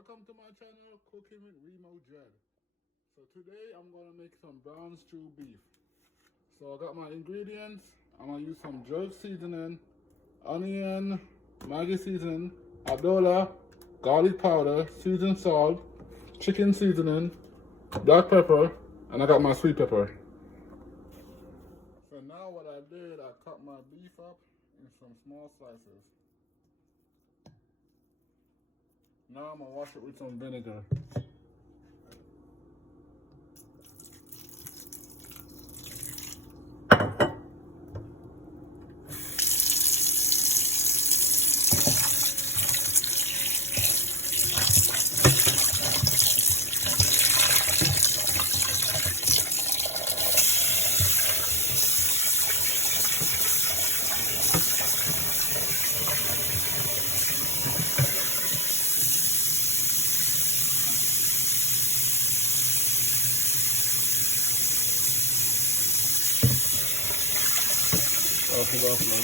welcome to my channel, Cooking with Remo Dread. So today I'm gonna make some brown stew beef. So I got my ingredients. I'm gonna use some jerk seasoning, onion, Maggi seasoning, Adola, garlic powder, seasoned salt, chicken seasoning, black pepper, and I got my sweet pepper. So now what I did, I cut my beef up in some small slices. Now I'm gonna wash it with some vinegar. Off it off now.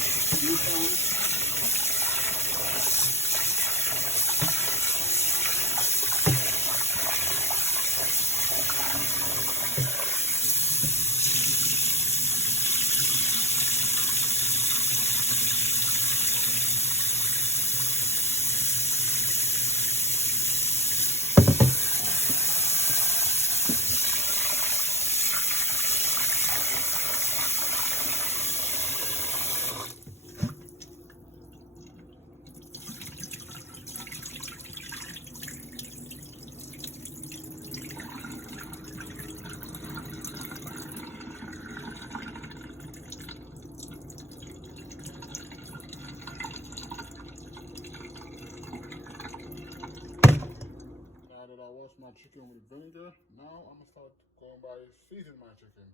My chicken with vinegar. Now I'm gonna start going by seasoning my chicken.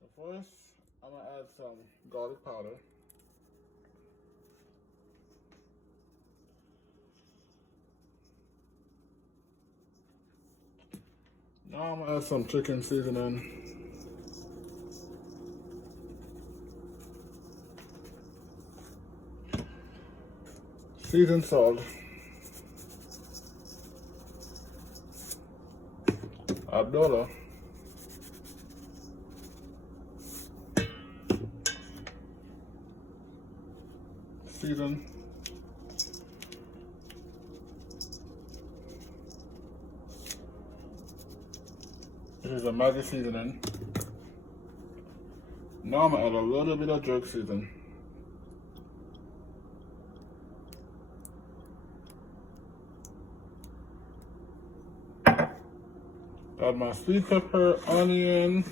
So first I'm gonna add some garlic powder. Now I'm gonna add some chicken seasoning. Seasoned salt. Adola. Season. This is a Maggi seasoning. Now I'm gonna add a little bit of jerk seasoning. Add my sweet pepper, onion,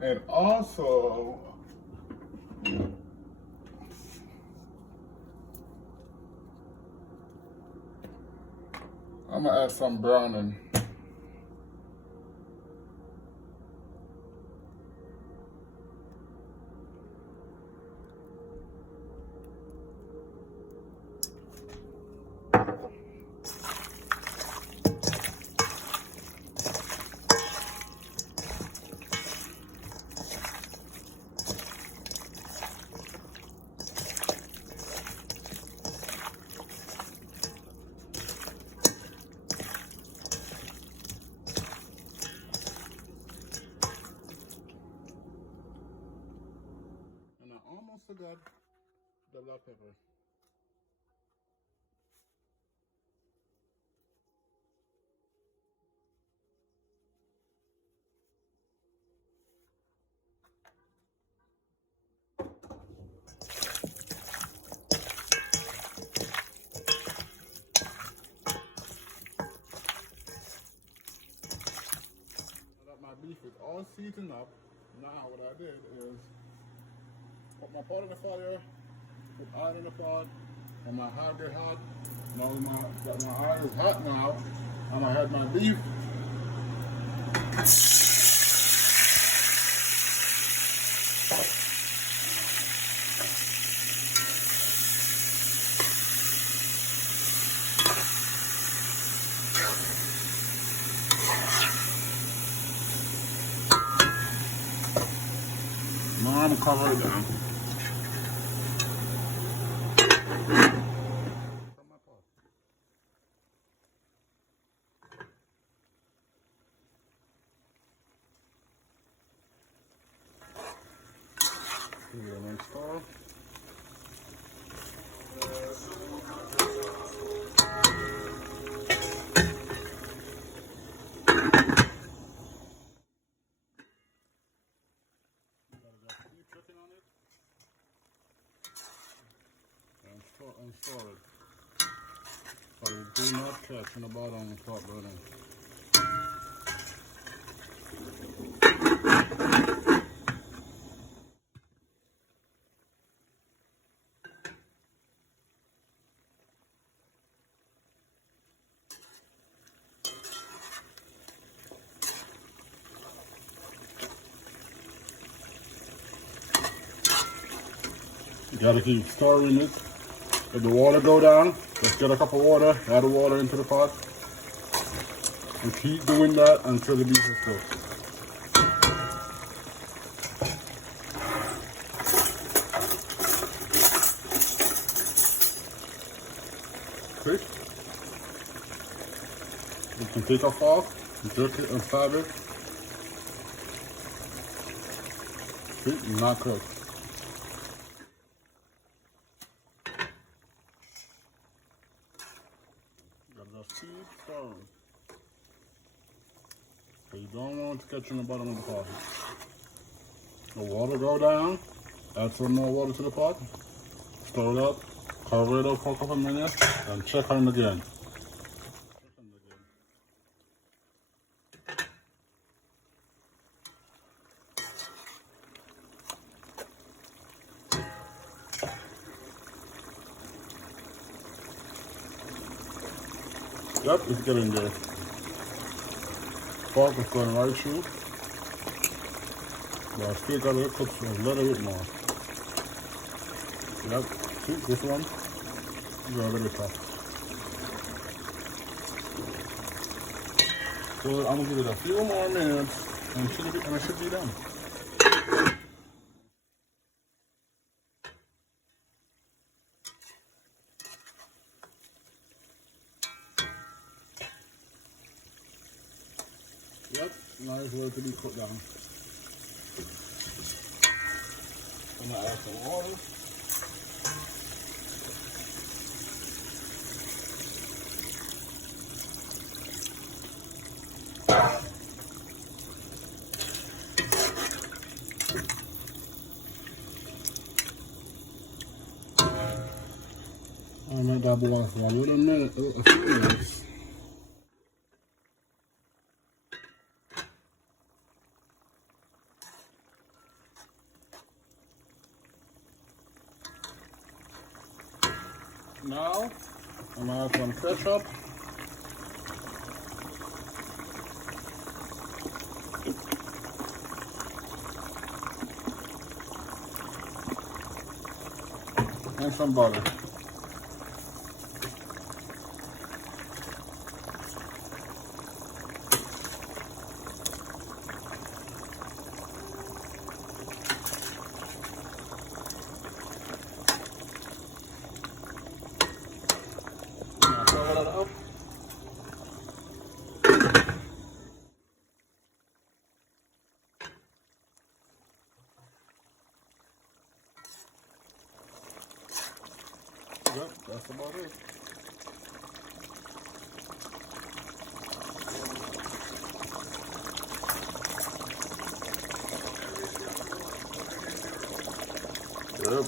and also I'm gonna add some browning. Almost forgot the black pepper. Now that my beef is all seasoned up, now what I did is put my pot on the fire, put oil in the pot, and my hot get hot. Now my oil is hot now, I'm gonna add my beef. cover it down. Give it a nice stir. Chicken on it and store it. But it do not catch in the bottom and start burning. You gotta keep stirring it. If the water go down, just get a cup of water, add the water into the pot, and keep doing that until the beef is cooked. Okay. You can take a fork, jerk it and stab it. See, not cooked. Just keep stirring. So you don't want to catch in the bottom of the pot. The water go down, add some more water to the pot, stir it up, cover it up for a couple of minutes, and check on it again. Yep, it's getting there. Pork is going right through. But I still got to cook a little bit more. Yep, see this one? Is already tough. So I'm gonna give it a few more minutes and I should be done. Yep, now it's ready to be cooked down. I'm gonna add some water. I'll make that boil for a little minute, a few minutes. Now, I'm gonna add some ketchup. And some butter. Yep, that's about it. Yep,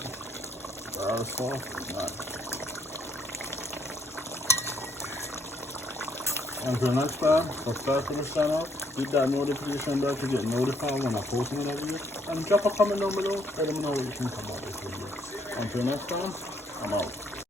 that's soft. Nice. Until next time, subscribe to the channel, hit that notification bell to get notified when I post another video, and drop a comment down below, let me know what you think about this video. Until next time, I'm out.